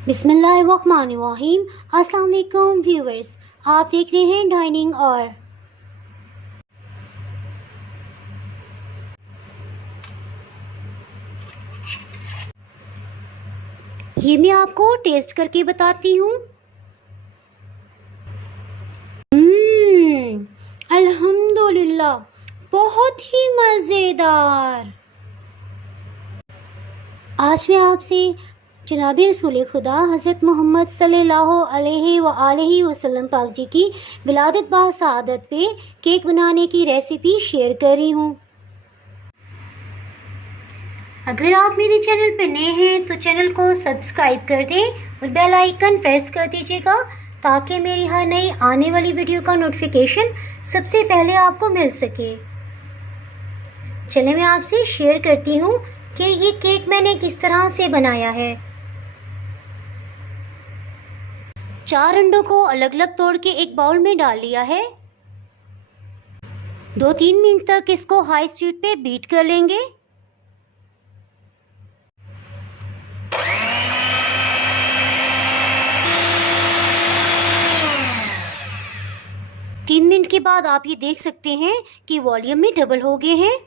बिस्मिल्लाहिर्रहमानिर्रहीम। अस्सलाम वालेकुम व्यूअर्स, आप देख रहे हैं डाइनिंग और ये मैं आपको टेस्ट करके बताती हूँ। अल्हम्दुलिल्लाह, बहुत ही मज़ेदार। आज मैं आपसे जनाब रसूल खुदा हज़रत मोहम्मद सल्लल्लाहु अलैहि व आलिहि वसल्लम पाक जी की विलादत बा सआदत पे केक बनाने की रेसिपी शेयर कर रही हूँ। अगर आप मेरे चैनल पर नए हैं तो चैनल को सब्सक्राइब कर दें और बेल आइकन प्रेस कर दीजिएगा ताकि मेरी हर नई आने वाली वीडियो का नोटिफिकेशन सबसे पहले आपको मिल सके। चलिए मैं आपसे शेयर करती हूँ कि ये केक मैंने किस तरह से बनाया है। 4 अंडों को अलग अलग तोड़ के एक बाउल में डाल लिया है। 2-3 मिनट तक इसको हाई स्पीड पे बीट कर लेंगे। तीन मिनट के बाद आप ये देख सकते हैं कि वॉल्यूम में डबल हो गए हैं।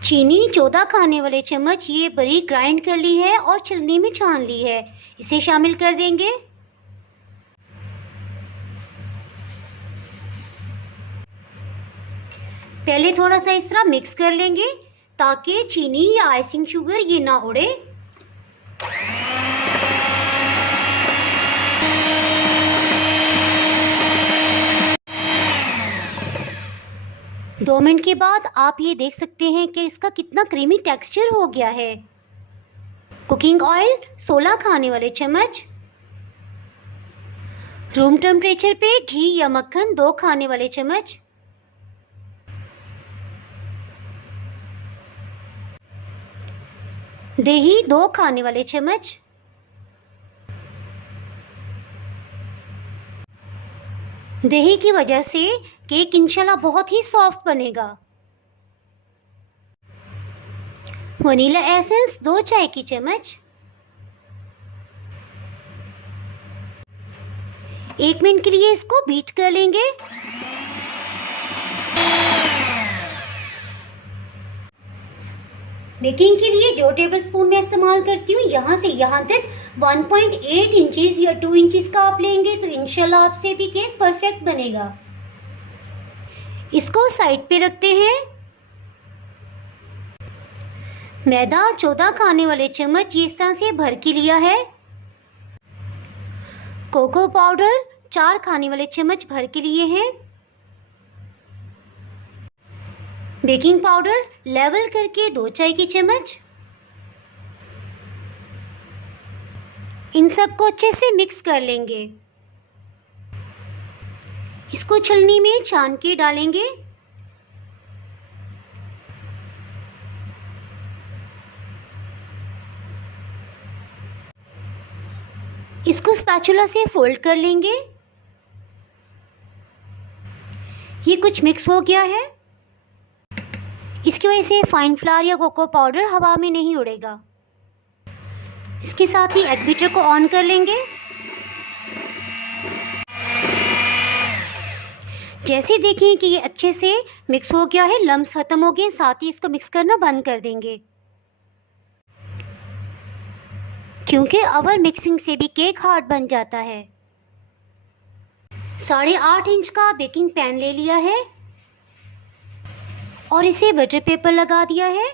चीनी 14 खाने वाले चम्मच ये बरीक ग्राइंड कर ली है और छलनी में छान ली है, इसे शामिल कर देंगे। पहले थोड़ा सा इस तरह मिक्स कर लेंगे ताकि चीनी या आइसिंग शुगर ये ना उड़े। दो मिनट के बाद आप ये देख सकते हैं कि इसका कितना क्रीमी टेक्सचर हो गया है। कुकिंग ऑयल 16 खाने वाले चम्मच, रूम टेम्परेचर पे घी या मक्खन 2 खाने वाले चम्मच, दही 2 खाने वाले चम्मच, दही की वजह से केक इंशाल्लाह बहुत ही सॉफ्ट बनेगा। वनीला एसेंस 2 चाय की चम्मच। 1 मिनट के लिए इसको बीट कर लेंगे। बेकिंग के लिए जो टेबल स्पून मैं इस्तेमाल करती हूँ यहाँ से यहाँ तक 1.8 इंचेस या 2 इंचेस का आप लेंगे तो इंशाल्लाह आपसे भी केक परफेक्ट बनेगा। इसको साइड पे रखते हैं। मैदा 14 खाने वाले चम्मच ये इस तरह से भर के लिया है। कोको पाउडर 4 खाने वाले चम्मच भर के लिए हैं। बेकिंग पाउडर लेवल करके 2 चाय की चम्मच। इन सबको अच्छे से मिक्स कर लेंगे। इसको छलनी में छान के डालेंगे। इसको स्पैचुला से फोल्ड कर लेंगे। ये कुछ मिक्स हो गया है। इसकी वजह से फाइन फ्लावर या कोको पाउडर हवा में नहीं उड़ेगा। इसके साथ ही एग बीटर को ऑन कर लेंगे। जैसे देखें कि ये अच्छे से मिक्स हो गया है, लम्स खत्म हो गए, साथ ही इसको मिक्स करना बंद कर देंगे क्योंकि ओवर मिक्सिंग से भी केक हार्ड बन जाता है। 8.5 इंच का बेकिंग पैन ले लिया है और इसे बटर पेपर लगा दिया है।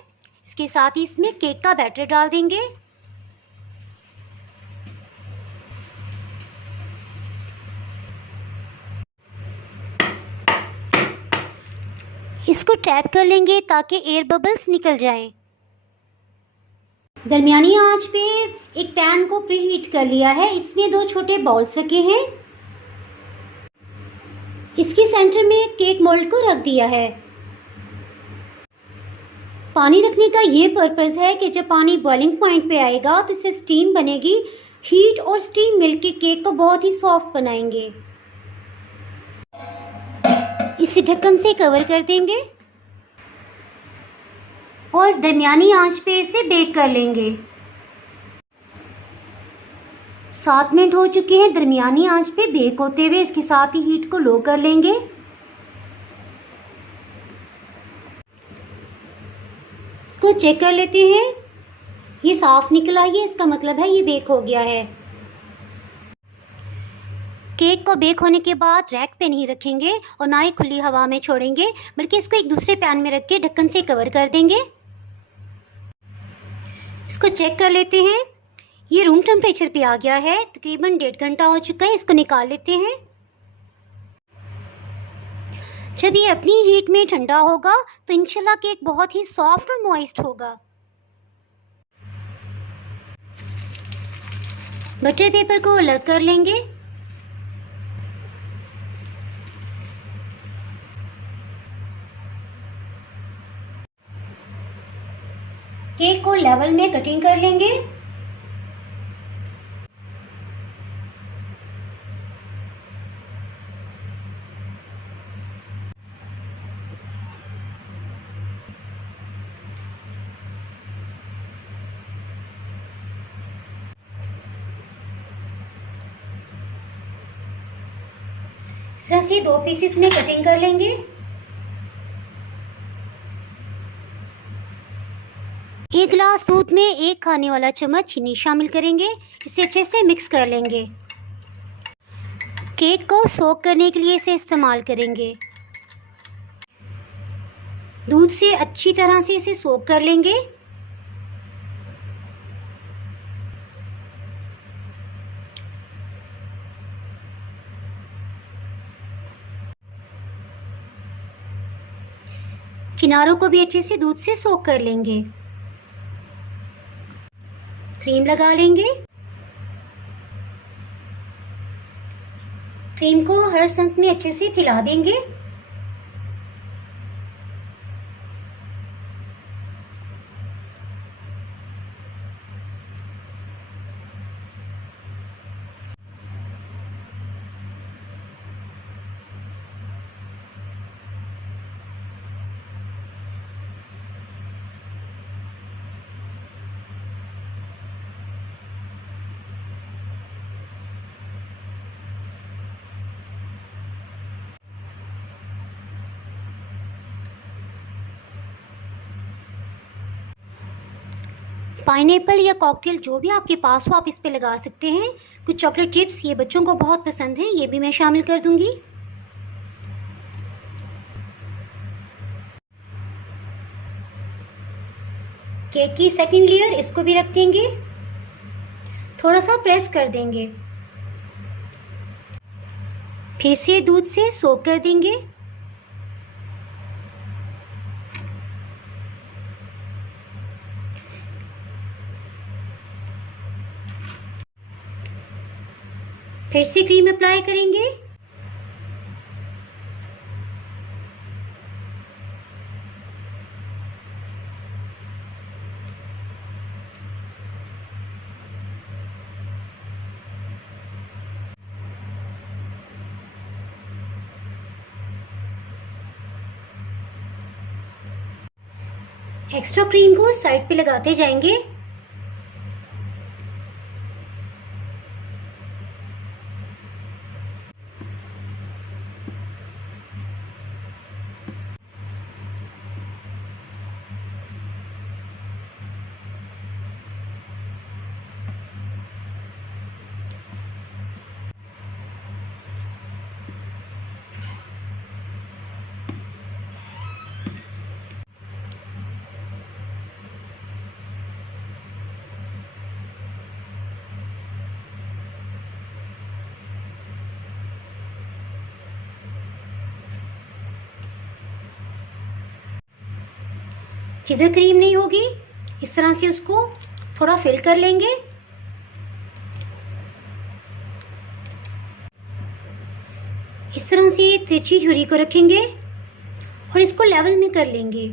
इसके साथ ही इसमें केक का बैटर डाल देंगे। इसको टैप कर लेंगे ताकि एयर बबल्स निकल जाएं। दरमियानी आंच पे एक पैन को प्री हीट कर लिया है। इसमें 2 छोटे बाउल्स रखे हैं। इसके सेंटर में केक मोल्ड को रख दिया है। पानी रखने का ये पर्पस है कि जब पानी बॉइलिंग पॉइंट पे आएगा तो इससे स्टीम बनेगी। हीट और स्टीम मिलके केक को बहुत ही सॉफ्ट बनाएंगे। इसे ढक्कन से कवर कर देंगे और दरमियानी आंच पे इसे बेक कर लेंगे। 7 मिनट हो चुके हैं। दरमियानी आंच पे बेक होते हुए इसके साथ ही हीट को लो कर लेंगे। इसको चेक कर लेते हैं। ये साफ निकल आई है, इसका मतलब है ये बेक हो गया है। केक को बेक होने के बाद रैक पे नहीं रखेंगे और ना ही खुली हवा में छोड़ेंगे, बल्कि इसको एक दूसरे पैन में रख के ढक्कन से कवर कर देंगे। इसको चेक कर लेते हैं। ये रूम टेम्परेचर पे आ गया है, तकरीबन 1.5 घंटा हो चुका है। इसको निकाल लेते हैं। जब ये अपनी हीट में ठंडा होगा तो इंशाल्लाह केक बहुत ही सॉफ्ट और मॉइस्ट होगा। बटर पेपर को अलग कर लेंगे। केक को लेवल में कटिंग कर लेंगे। इस तरह से 2 पीसेस में कटिंग कर लेंगे। एक गिलास दूध में 1 खाने वाला चम्मच चीनी शामिल करेंगे। इसे अच्छे से मिक्स कर लेंगे। केक को सोक करने के लिए इसे इस्तेमाल करेंगे। दूध से अच्छी तरह से इसे सोक कर लेंगे। किनारों को भी अच्छे से दूध से सोक कर लेंगे। क्रीम लगा लेंगे। क्रीम को हर संख में अच्छे से फैला देंगे। पाइनएप्पल या कॉकटेल जो भी आपके पास हो आप इस पे लगा सकते हैं। कुछ चॉकलेट चिप्स, ये बच्चों को बहुत पसंद है, ये भी मैं शामिल कर दूंगी। केक की सेकंड लेयर इसको भी रख देंगे। थोड़ा सा प्रेस कर देंगे। फिर से दूध से सोक कर देंगे। फिर से क्रीम अप्लाई करेंगे। एक्स्ट्रा क्रीम को साइड पे लगाते जाएंगे। जिधर क्रीम नहीं होगी इस तरह से उसको थोड़ा फिल कर लेंगे। इस तरह से तिरछी छुरी को रखेंगे और इसको लेवल में कर लेंगे।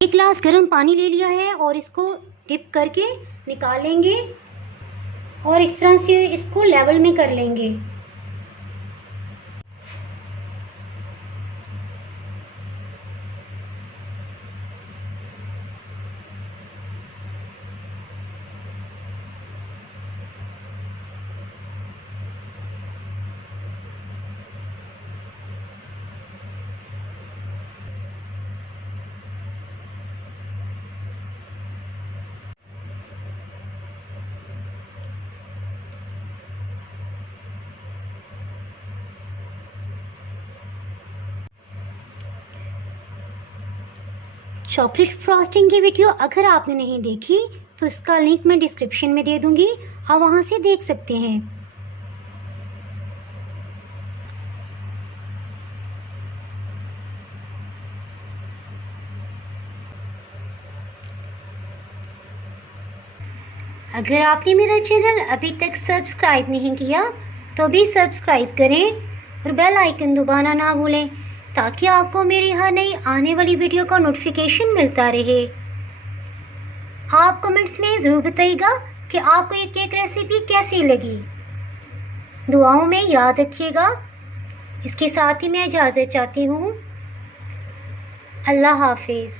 एक गिलास गर्म पानी ले लिया है और इसको डिप करके निकाल लेंगे और इस तरह से इसको लेवल में कर लेंगे। चॉकलेट फ्रॉस्टिंग की वीडियो अगर आपने नहीं देखी तो इसका लिंक मैं डिस्क्रिप्शन में दे दूँगी, आप वहाँ से देख सकते हैं। अगर आपने मेरा चैनल अभी तक सब्सक्राइब नहीं किया तो भी सब्सक्राइब करें और बेल आइकन दबाना ना भूलें, ताकि आपको मेरी हर नई आने वाली वीडियो का नोटिफिकेशन मिलता रहे। आप कमेंट्स में ज़रूर बताइएगा कि आपको ये केक रेसिपी कैसी लगी। दुआओं में याद रखिएगा। इसके साथ ही मैं इजाज़त चाहती हूँ। अल्लाह हाफिज़।